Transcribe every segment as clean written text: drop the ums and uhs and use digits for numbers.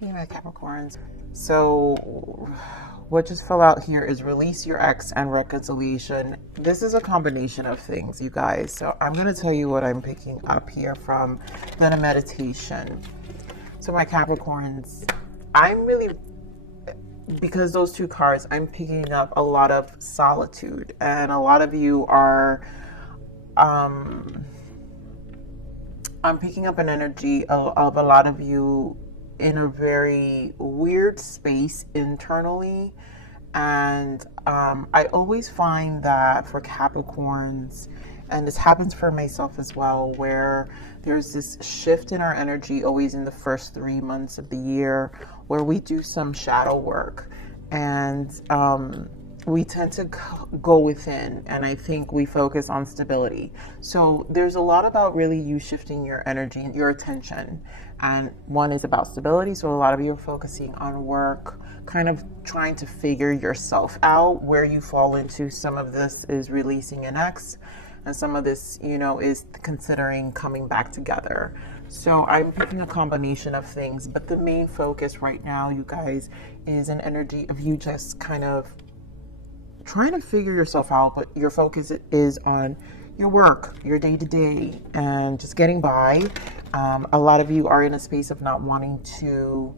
Hey, my Capricorns. So, what just fell out here is release your ex and reconciliation. This is a combination of things, you guys. So, I'm going to tell you what I'm picking up here from the meditation. So, my Capricorns, I'm really, because those two cards, I'm picking up a lot of solitude, and a lot of you are, I'm picking up an energy of a lot of you in a very weird space internally. And I always find that for Capricorns, and this happens for myself as well, where there's this shift in our energy always in the first 3 months of the year where we do some shadow work. And we tend to go within, and I think we focus on stability. So there's a lot about really you shifting your energy and your attention, and one is about stability. So a lot of you are focusing on work, kind of trying to figure yourself out, where you fall into. Some of this is releasing an ex, and some of this, is considering coming back together. So I'm picking a combination of things, but the main focus right now, you guys, is an energy of you just kind of trying to figure yourself out, but your focus is on your work, your day-to-day, and just getting by. A lot of you are in a space of not wanting to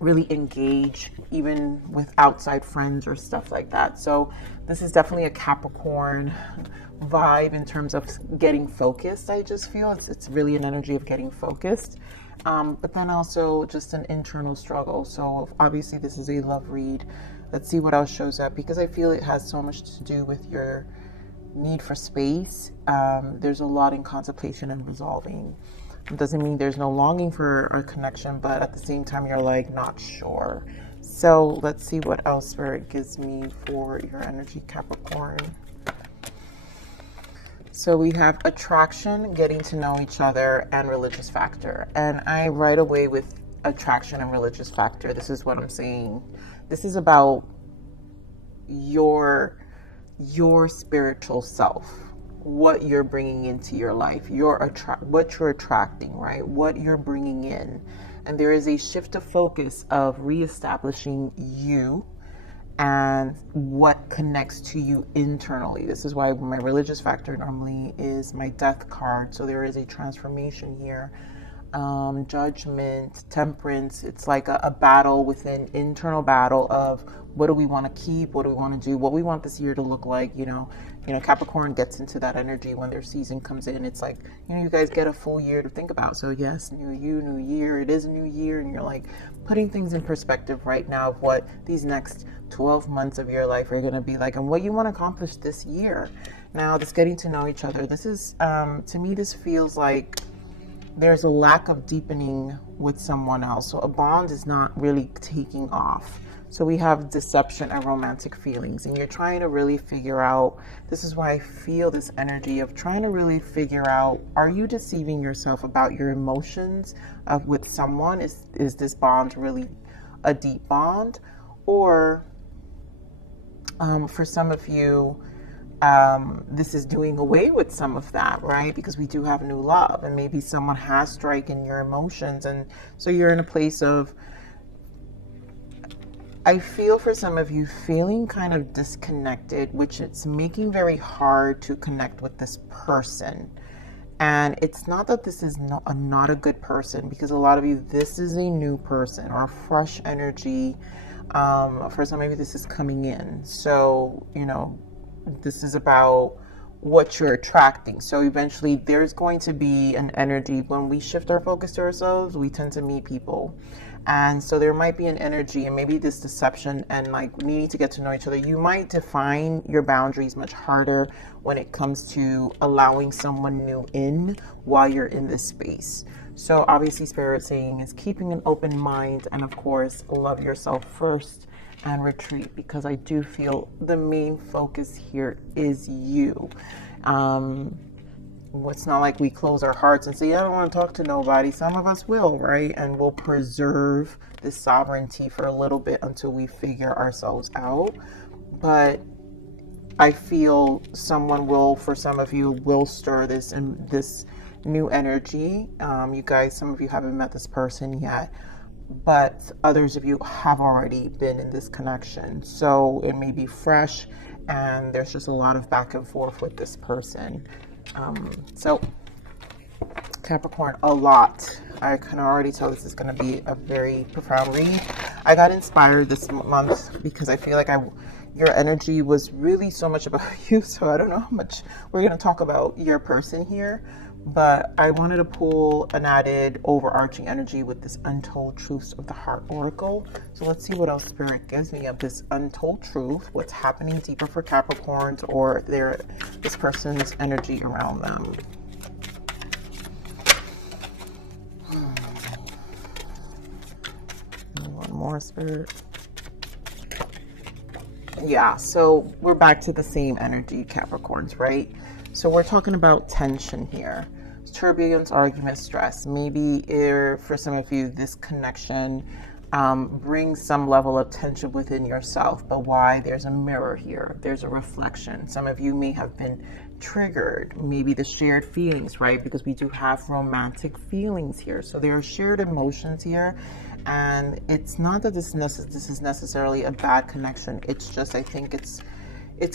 really engage even with outside friends or stuff like that. So this is definitely a Capricorn vibe in terms of getting focused. I just feel it's really an energy of getting focused, but then also just an internal struggle. So obviously this is a love read. Let's see what else shows up, because I feel it has so much to do with your need for space. There's a lot in contemplation and resolving. It doesn't mean there's no longing for a connection, but at the same time, you're like not sure. So let's see what else Spirit gives me for your energy, Capricorn. So we have attraction, getting to know each other, and religious factor. And I right away with attraction and religious factor, this is what I'm saying. This is about your spiritual self, what you're bringing into your life, what you're attracting, right? What you're bringing in. And there is a shift of focus of reestablishing you and what connects to you internally. This is why my religious factor normally is my death card. So there is a transformation here. Judgment, temperance. It's like a battle within, internal battle of what do we want to keep, what do we want to do, what we want this year to look like. Capricorn gets into that energy when their season comes in. It's like, you guys get a full year to think about. So yes, new you, new year. It is a new year, and you're like putting things in perspective right now of what these next 12 months of your life are going to be like, and what you want to accomplish this year. Now, this getting to know each other. This is, to me, this feels like there's a lack of deepening with someone else. So a bond is not really taking off. So we have deception and romantic feelings, and you're trying to really figure out, this is why I feel this energy of trying to really figure out, are you deceiving yourself about your emotions with someone? Is this bond really a deep bond? Or for some of you, this is doing away with some of that, right? Because we do have new love, and maybe someone has striken your emotions, and so you're in a place of, I feel for some of you feeling kind of disconnected, which it's making very hard to connect with this person. And it's not that this is not a good person, because a lot of you, this is a new person or a fresh energy. For some of you, this is coming in. So, this is about what you're attracting. So eventually there's going to be an energy when we shift our focus to ourselves, we tend to meet people. And so there might be an energy, and maybe this deception and like needing to get to know each other. You might define your boundaries much harder when it comes to allowing someone new in while you're in this space. So obviously Spirit saying is keeping an open mind, and of course, love yourself first and retreat, because I do feel the main focus here is you. It's not like we close our hearts and say, I don't want to talk to nobody. Some of us will, right? And we'll preserve this sovereignty for a little bit until we figure ourselves out. But I feel someone will, for some of you, will stir this new energy. You guys, some of you haven't met this person yet, but others of you have already been in this connection. So it may be fresh and there's just a lot of back and forth with this person. So Capricorn, a lot. I can already tell this is going to be a very profound read. I got inspired this month because I feel like your energy was really so much about you. So I don't know how much we're going to talk about your person here, but I wanted to pull an added overarching energy with this Untold Truths of the Heart Oracle. So let's see what else Spirit gives me of this untold truth, what's happening deeper for Capricorns or this person's energy around them. One more, Spirit. Yeah, so we're back to the same energy, Capricorns, right? So we're talking about tension here. Turbulence, argument, stress. Maybe for some of you, this connection brings some level of tension within yourself. But why? There's a mirror here. There's a reflection. Some of you may have been triggered. Maybe the shared feelings, right? Because we do have romantic feelings here. So there are shared emotions here. And it's not that this is necessarily a bad connection. It's just, I think it's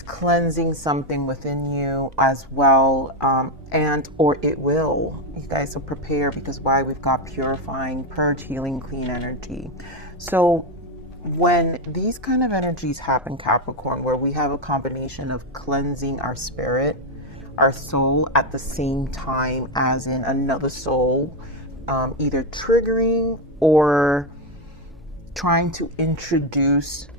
cleansing something within you as well, and or it will. You guys, so prepare, because why? We've got purifying, purge, healing, clean energy. So when these kind of energies happen, Capricorn, where we have a combination of cleansing our spirit, our soul, at the same time as in another soul, either triggering or trying to introduce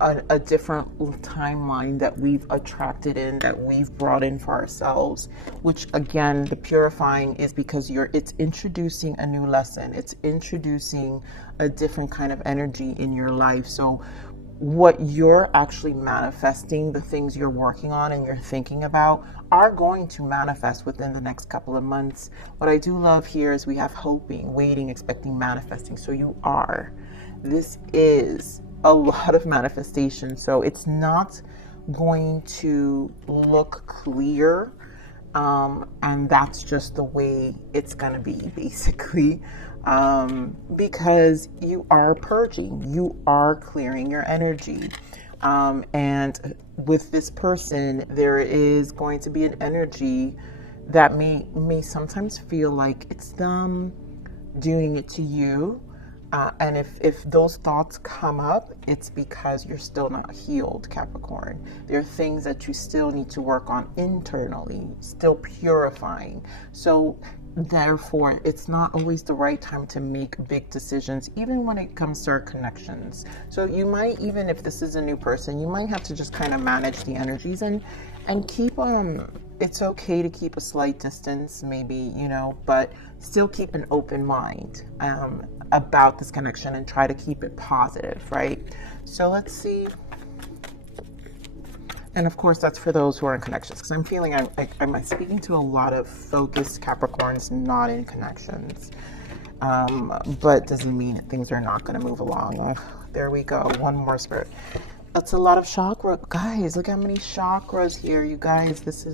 a different timeline that we've attracted in, that we've brought in for ourselves, which again, the purifying is because it's introducing a new lesson. It's introducing a different kind of energy in your life. So what you're actually manifesting, the things you're working on and you're thinking about, are going to manifest within the next couple of months. What I do love here is we have hoping, waiting, expecting, manifesting. So this is a lot of manifestation. So it's not going to look clear. And that's just the way it's going to be, basically. Because you are purging, you are clearing your energy. And with this person, there is going to be an energy that may sometimes feel like it's them doing it to you. And if those thoughts come up, it's because you're still not healed, Capricorn. There are things that you still need to work on internally, still purifying. So therefore, it's not always the right time to make big decisions, even when it comes to our connections. So you might, even if this is a new person, you might have to just kind of manage the energies and keep it's okay to keep a slight distance, maybe, but still keep an open mind about this connection and try to keep it positive, right? So let's see. And of course, that's for those who are in connections, because I'm feeling I'm speaking to a lot of focused Capricorns not in connections. But doesn't mean things are not going to move along. There we go. One more, Spirit. That's a lot of chakra. Guys, look how many chakras here, you guys. This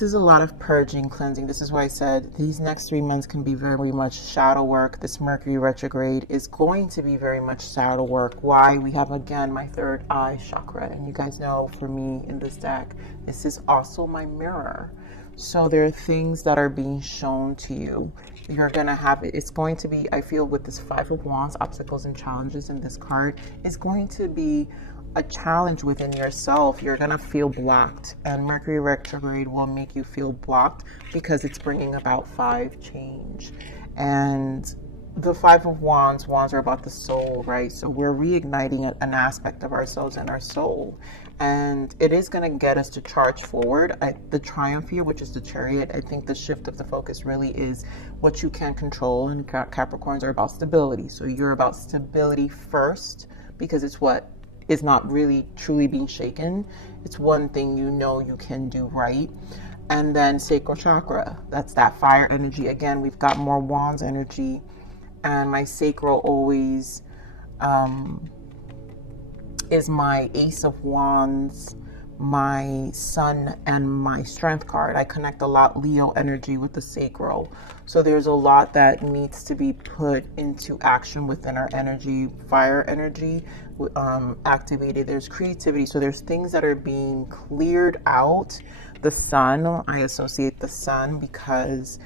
is a lot of purging, cleansing. This is why I said these next 3 months can be very much shadow work. This Mercury retrograde is going to be very much shadow work. Why? We have, again, my third eye chakra. And you guys know, for me in this deck, this is also my mirror. So there are things that are being shown to you. You're going to have it. It's going to be, I feel, with this Five of Wands, obstacles and challenges in this card, is going to be a challenge within yourself. You're going to feel blocked, and Mercury retrograde will make you feel blocked because it's bringing about 5 change. And the Five of Wands are about the soul, right? So we're reigniting an aspect of ourselves and our soul, and it is going to get us to charge forward. The Triumph here, which is the Chariot, I think the shift of the focus really is what you can control, and Capricorns are about stability. So you're about stability first, because it's what is not really truly being shaken. It's one thing you can do right. And then sacral chakra, that's that fire energy. Again, we've got more Wands energy, and my sacral always is my Ace of Wands, my sun and my strength card. I connect a lot Leo energy with the sacral. So there's a lot that needs to be put into action within our energy, fire energy, activated. There's creativity. So there's things that are being cleared out. The sun, I associate the sun because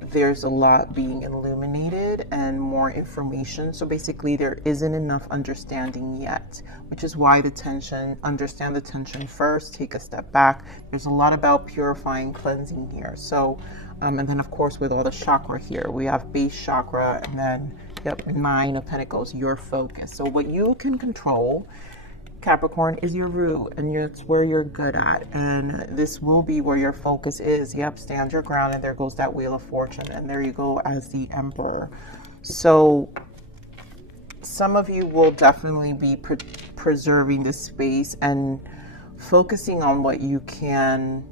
there's a lot being illuminated and more information. So basically there isn't enough understanding yet, which is why the tension, understand the tension first, take a step back. There's a lot about purifying, cleansing here. So, and then of course with all the chakra here, we have base chakra and then, yep, 9 of Pentacles, your focus. So what you can control, Capricorn, is your root, and it's where you're good at, and this will be where your focus is. Yep, stand your ground, and there goes that Wheel of Fortune, and there you go as the Emperor. So some of you will definitely be preserving this space and focusing on what you can,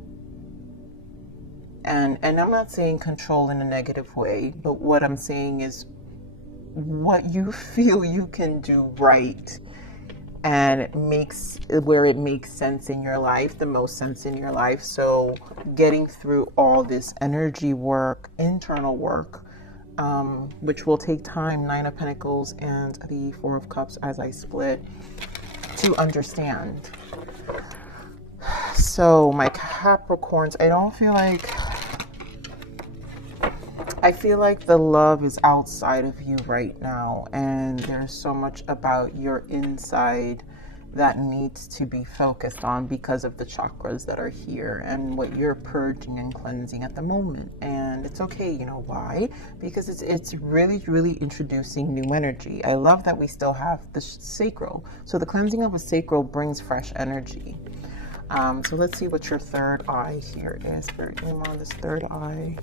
and I'm not saying control in a negative way, but what I'm saying is what you feel you can do right, and it makes where it makes sense in your life, the most sense in your life. So getting through all this energy work, internal work, which will take time, 9 of Pentacles and the 4 of Cups as I split, to understand. So my Capricorns, I feel like the love is outside of you right now, and there's so much about your inside that needs to be focused on because of the chakras that are here and what you're purging and cleansing at the moment. And it's okay, you know why? Because it's really, really introducing new energy. I love that we still have the sacral. So the cleansing of a sacral brings fresh energy. So let's see what your third eye here is. Spirit, name on this third eye.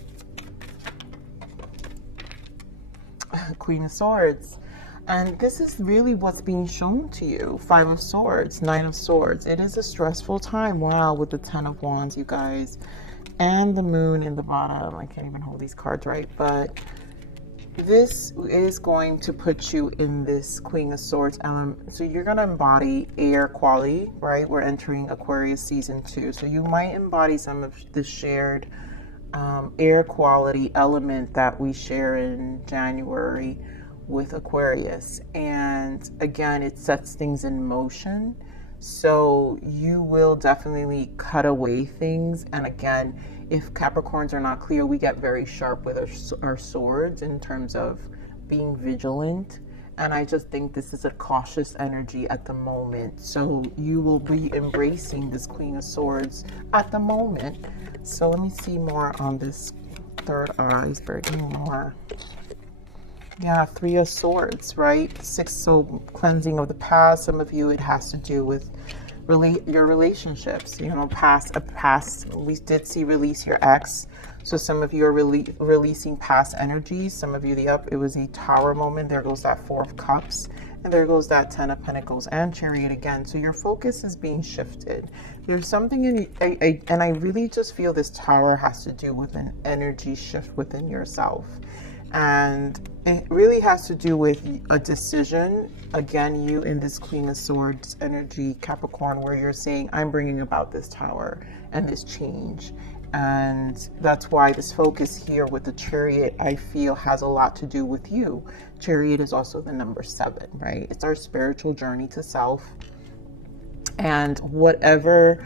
Queen of Swords. And this is really what's being shown to you. 5 of Swords, 9 of Swords. It is a stressful time. Wow, with the 10 of Wands, you guys. And the Moon in the bottom. I can't even hold these cards right. But this is going to put you in this Queen of Swords element. So you're going to embody air quality, right? We're entering Aquarius season 2. So you might embody some of the shared air quality element that we share in January with Aquarius. And again, it sets things in motion. So you will definitely cut away things. And again, if Capricorns are not clear, we get very sharp with our swords in terms of being vigilant. And I just think this is a cautious energy at the moment. So you will be embracing this Queen of Swords at the moment. So let me see more on this third eye. Spirit, give me more. Yeah, 3 of Swords, right? 6, so cleansing of the past. Some of you, it has to do with your relationships. You know, past. We did see release your ex. So some of you are releasing past energies. Some of you, it was a Tower moment. There goes that 4 of Cups. And there goes that 10 of Pentacles and Chariot again. So your focus is being shifted. There's something and I really just feel this Tower has to do with an energy shift within yourself. And it really has to do with a decision. Again, you in this Queen of Swords energy, Capricorn, where you're saying, I'm bringing about this Tower and this change. And that's why this focus here with the Chariot, I feel, has a lot to do with you. Chariot is also the number 7, right? It's our spiritual journey to self. And whatever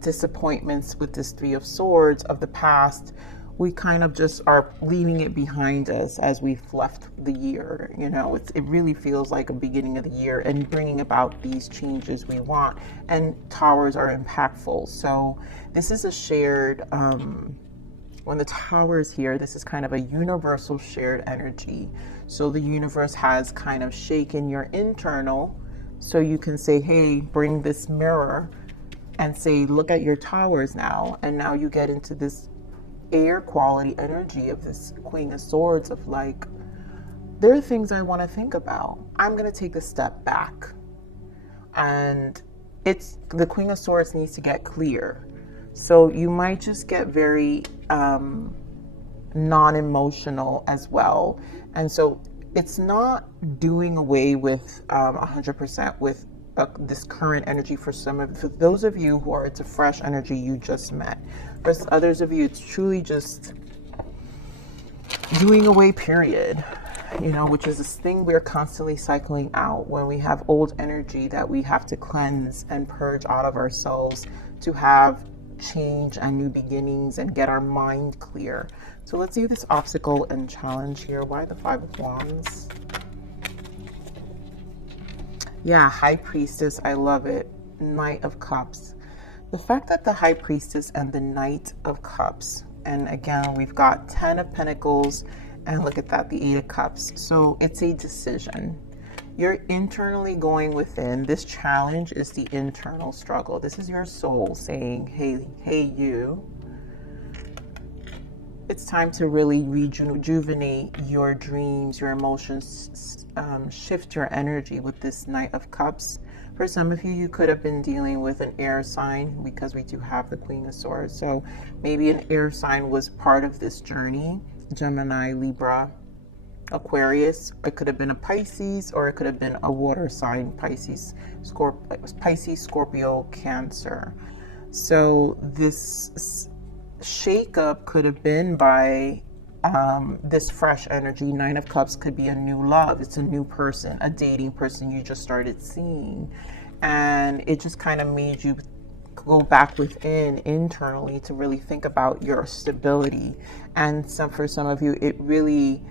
disappointments with this 3 of Swords of the past, we kind of just are leaving it behind us as we've left the year. You know, it really feels like a beginning of the year and bringing about these changes we want. And Towers are impactful. So this is a shared, when the Tower is here, this is kind of a universal shared energy. So the universe has kind of shaken your internal. So you can say, hey, bring this mirror and say, look at your Towers now. And now you get into this air quality energy of this Queen of Swords of like, there are things I want to think about. I'm going to take a step back. And it's the Queen of Swords needs to get clear. So you might just get very non-emotional as well. And so it's not doing away with 100% with this current energy for for those of you who are, it's a fresh energy you just met. For others of you, it's truly just doing away, period. You know, which is this thing we're constantly cycling out when we have old energy that we have to cleanse and purge out of ourselves to have change and new beginnings and get our mind clear. So let's do this obstacle and challenge here. Why the Five of Wands? Yeah, High Priestess, I love it. Knight of Cups. The fact that the High Priestess and the Knight of Cups, and again, we've got 10 of Pentacles, and look at that, the 8 of Cups. So it's a decision. You're internally going within. This challenge is the internal struggle. This is your soul saying, hey, you. It's time to really rejuvenate your dreams, your emotions, shift your energy with this Knight of Cups. For some of you, you could have been dealing with an air sign because we do have the Queen of Swords. So maybe an air sign was part of this journey. Gemini, Libra, Aquarius. It could have been a Pisces, or it could have been a water sign, Pisces, Scorpio, Cancer. So this shakeup could have been by this fresh energy. Nine of Cups could be a new love. It's a new person, a dating person you just started seeing. And it just kind of made you go back within internally to really think about your stability. And for some of you, it really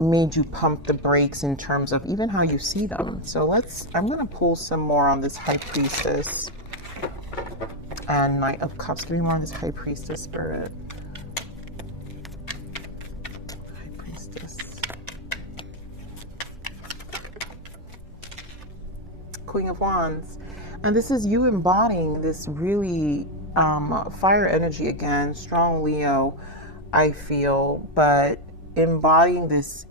made you pump the brakes in terms of even how you see them. So I'm going to pull some more on this High Priestess and Knight of Cups. Give me more on this High Priestess spirit. High Priestess. Queen of Wands. And this is you embodying this really fire energy again, strong Leo, I feel, but embodying this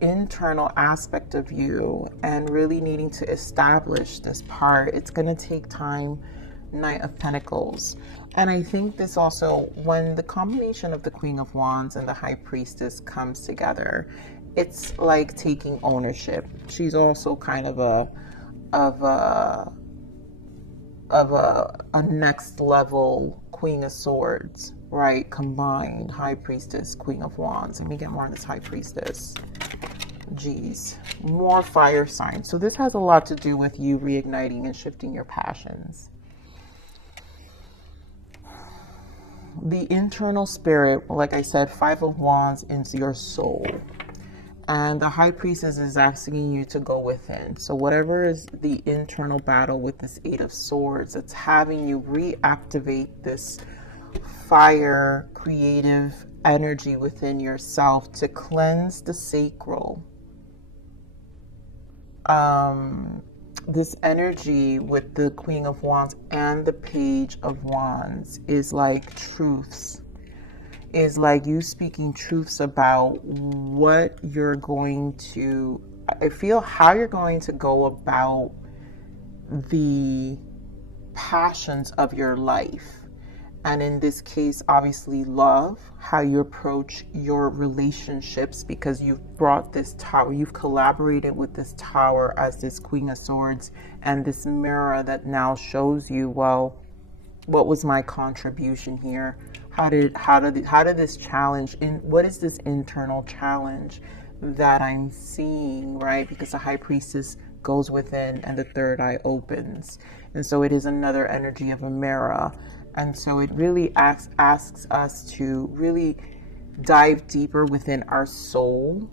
internal aspect of you and really needing to establish this part. It's going to take time. Knight of Pentacles. And I think this also, when the combination of the Queen of Wands and the High Priestess comes together, it's like taking ownership. She's also kind of a next level Queen of Swords, right? Combined High Priestess, Queen of Wands. Let me get more on this High Priestess. Geez, more fire signs. So this has a lot to do with you reigniting and shifting your passions. The internal spirit, like I said, Five of Wands is your soul. And the High Priestess is asking you to go within. So whatever is the internal battle with this Eight of Swords, it's having you reactivate this fire, creative energy within yourself to cleanse the sacral. This energy with the Queen of Wands and the Page of Wands is like truths. Is like you speaking truths about what you're going to, I feel how you're going to go about the passions of your life. And in this case, obviously love, how you approach your relationships, because you've brought this tower, you've collaborated with this tower as this Queen of Swords and this mirror that now shows you, well, what was my contribution here? How did this challenge, what is this internal challenge that I'm seeing, right? Because the High Priestess goes within and the third eye opens. And so it is another energy of a mirror. And so it really asks us to really dive deeper within our soul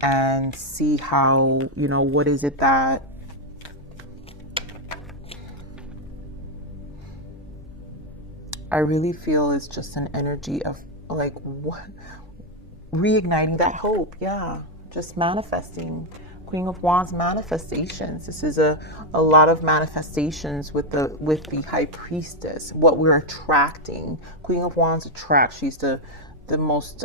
and see how, what is it that I really feel is just an energy of like what reigniting that hope. Yeah, just manifesting. Queen of Wands, manifestations. This is a lot of manifestations with the High Priestess. What we're attracting. Queen of Wands attracts. She's the most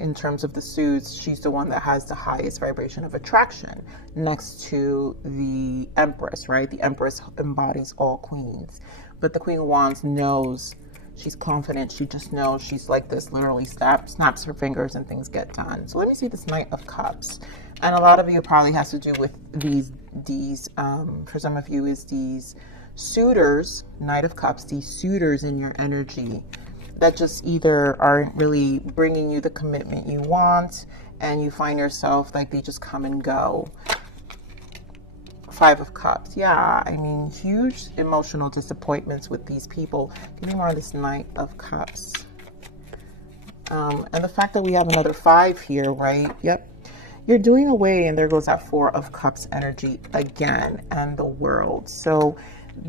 in terms of the suits, she's the one that has the highest vibration of attraction next to the Empress, right? The Empress embodies all queens. But the Queen of Wands knows, she's confident, she just knows, she's like this, literally snaps her fingers and things get done. So let me see this Knight of Cups. And a lot of you probably has to do with these for some of you is these suitors, Knight of Cups, these suitors in your energy that just either aren't really bringing you the commitment you want, and you find yourself like they just come and go. Five of Cups. Yeah, I mean, huge emotional disappointments with these people. Give me more of this Knight of Cups. And the fact that we have another 5 here, right? Yep. You're doing away, and there goes that 4 of Cups energy again, and the World. So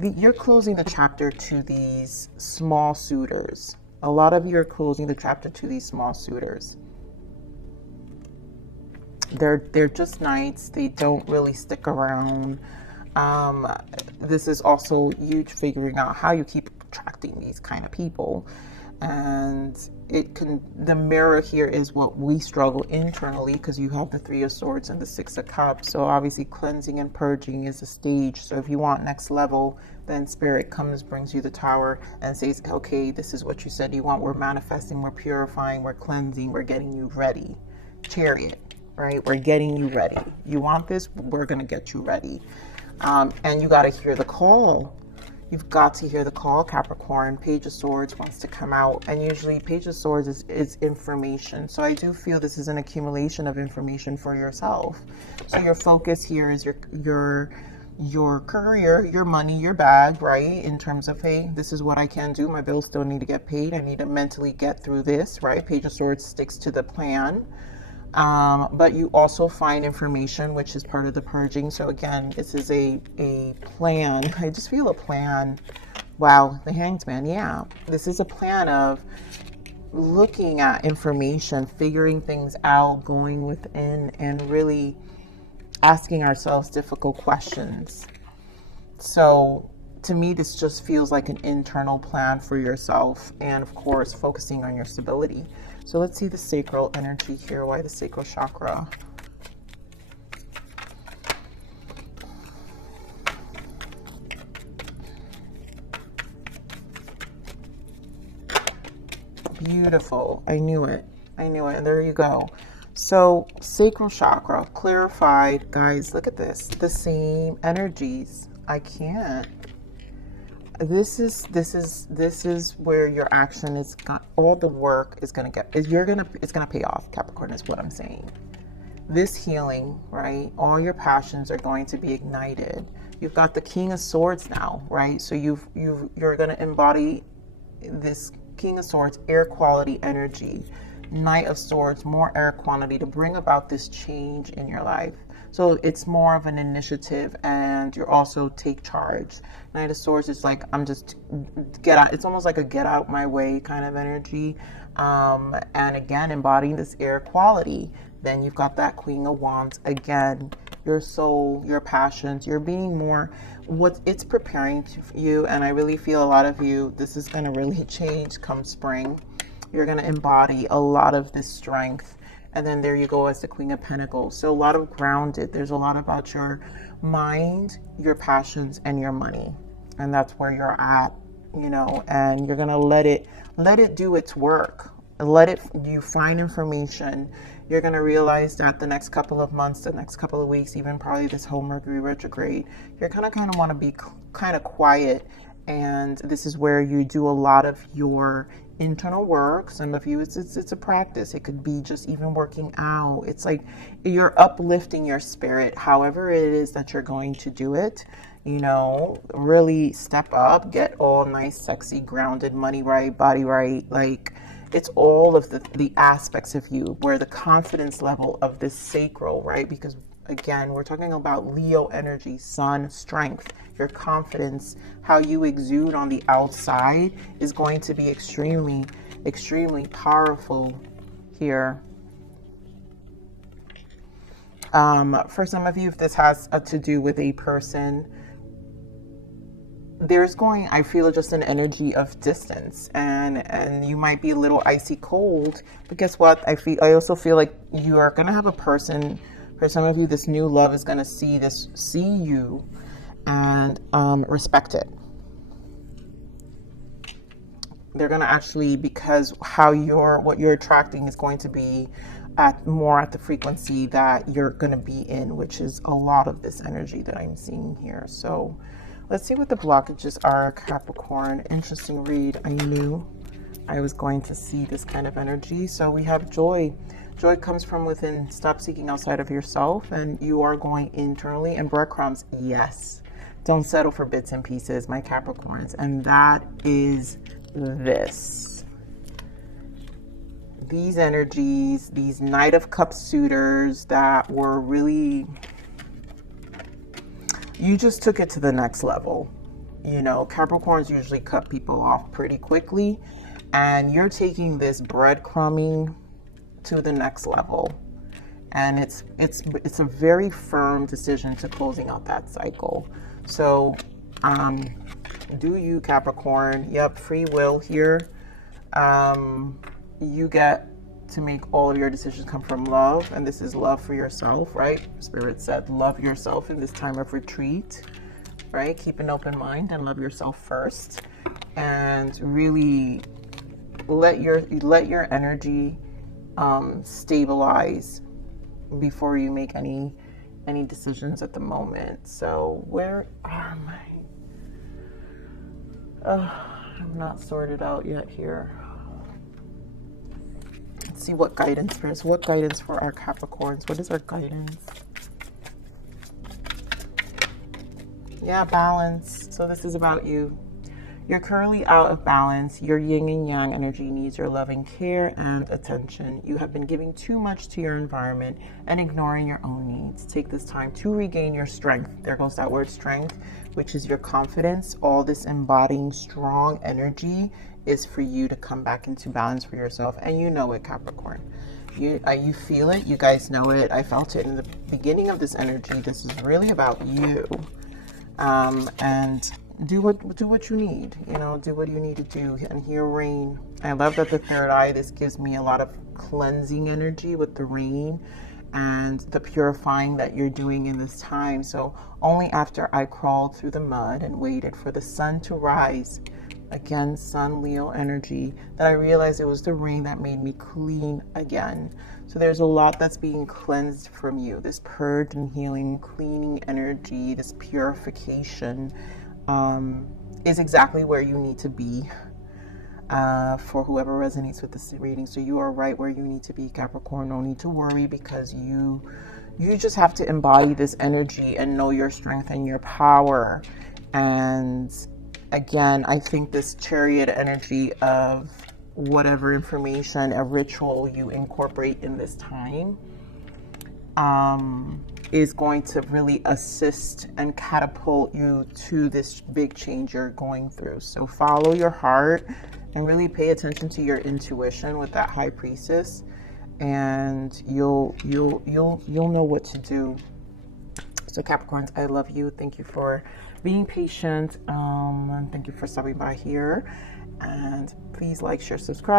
you're closing the chapter to these small suitors. A lot of you are closing the chapter to these small suitors. They're just knights. They don't really stick around. This is also huge, figuring out how you keep attracting these kind of people. And the mirror here is what we struggle internally, because you have the 3 of Swords and the 6 of Cups. So obviously cleansing and purging is a stage. So if you want next level, then Spirit comes, brings you the Tower and says, okay, this is what you said you want. We're manifesting, we're purifying, we're cleansing, we're getting you ready. Chariot, right? We're getting you ready. You want this? We're going to get you ready. And you got to hear the call. You've got to hear the call, Capricorn. Page of Swords wants to come out, and usually Page of Swords is information. So I do feel this is an accumulation of information for yourself. So your focus here is your career, your money, your bag, right? In terms of, hey, this is what I can do. My bills still need to get paid. I need to mentally get through this, right? Page of Swords sticks to the plan. But you also find information, which is part of the purging. So again, this is a plan. I just feel a plan. Wow, the Hanged Man. Yeah, this is a plan of looking at information, figuring things out, going within, and really asking ourselves difficult questions. So to me, this just feels like an internal plan for yourself, and of course, focusing on your stability. So let's see the sacral energy here. Why the sacral chakra? Beautiful. I knew it. I knew it. And there you go. So sacral chakra clarified. Guys, look at this. The same energies. I can't. This is where your action is got, all the work is going to get, it's going to pay off, Capricorn, is what I'm saying. This healing, right? All your passions are going to be ignited. You've got the King of Swords now, right? So you're going to embody this King of Swords, air quality energy. Knight of Swords, more air quality to bring about this change in your life. So it's more of an initiative, and you're also take charge. Knight of Swords is like, I'm just get out. It's almost like a get out my way kind of energy. And again, embodying this air quality. Then you've got that Queen of Wands. Again, your soul, your passions, you're being more, what it's preparing you. And I really feel a lot of you, this is going to really change come spring. You're going to embody a lot of this strength. And then there you go as the Queen of Pentacles. So a lot of grounded. There's a lot about your mind, your passions, and your money. And that's where you're at, you know, and you're going to let it do its work. You find information. You're going to realize that the next couple of months, the next couple of weeks, even probably this whole Mercury retrograde, you're going to kind of want to be kind of quiet. And this is where you do a lot of your internal work. Some of you, it's a practice. It could be just even working out. It's like you're uplifting your spirit, however it is that you're going to do it. You know, really step up, get all nice, sexy, grounded, money right, body right. Like it's all of the aspects of you where the confidence level of this sacral, right? Because again, we're talking about Leo energy, sun, strength. Your confidence, how you exude on the outside is going to be extremely, extremely powerful here. For some of you, if this has to do with a person, I feel just an energy of distance, and you might be a little icy cold, but guess what? I also feel like you are going to have a person. For some of you, this new love is going to see you and respect it. They're going to actually, because what you're attracting is going to be at the frequency that you're going to be in, which is a lot of this energy that I'm seeing here. So let's see what the blockages are, Capricorn. Interesting read. I knew I was going to see this kind of energy. So we have joy. Joy comes from within. Stop seeking outside of yourself, and you are going internally. And breadcrumbs, yes. Don't settle for bits and pieces, my Capricorns. And that is this. These energies, these Knight of Cups suitors that were really, you just took it to the next level. You know, Capricorns usually cut people off pretty quickly, and you're taking this breadcrumbing to the next level. And it's a very firm decision to closing out that cycle. So do you, Capricorn? Yep, free will here. You get to make all of your decisions come from love, and this is love for yourself, right? Spirit said love yourself in this time of retreat, right? Keep an open mind and love yourself first, and really let your energy stabilize before you make any decisions at the moment. So where are my I'm not sorted out yet here. Let's see what guidance for us. What guidance for our Capricorns? What is our guidance? Yeah, balance. So this is about you. You're currently out of balance. Your yin and yang energy needs your loving care and attention. You have been giving too much to your environment and ignoring your own needs. Take this time to regain your strength. There goes that word strength, which is your confidence. All this embodying strong energy is for you to come back into balance for yourself. And you know it, Capricorn. You feel it. You guys know it. I felt it in the beginning of this energy. This is really about you. And do what you need, you know, do what you need to do. And here, rain. I love that the third eye, this gives me a lot of cleansing energy with the rain and the purifying that you're doing in this time. So only after I crawled through the mud and waited for the sun to rise, again, Sun Leo energy, that I realized it was the rain that made me clean again. So there's a lot that's being cleansed from you. This purge and healing, cleaning energy, this purification is exactly where you need to be for whoever resonates with this reading. So you are right where you need to be, Capricorn. No need to worry, because you just have to embody this energy and know your strength and your power. And again, I think this Chariot energy of whatever information, a ritual you incorporate in this time is going to really assist and catapult you to this big change you're going through. So follow your heart and really pay attention to your intuition with that High Priestess, and you'll know what to do. So Capricorns, I love you. Thank you for being patient. And thank you for stopping by here. And please like, share, subscribe.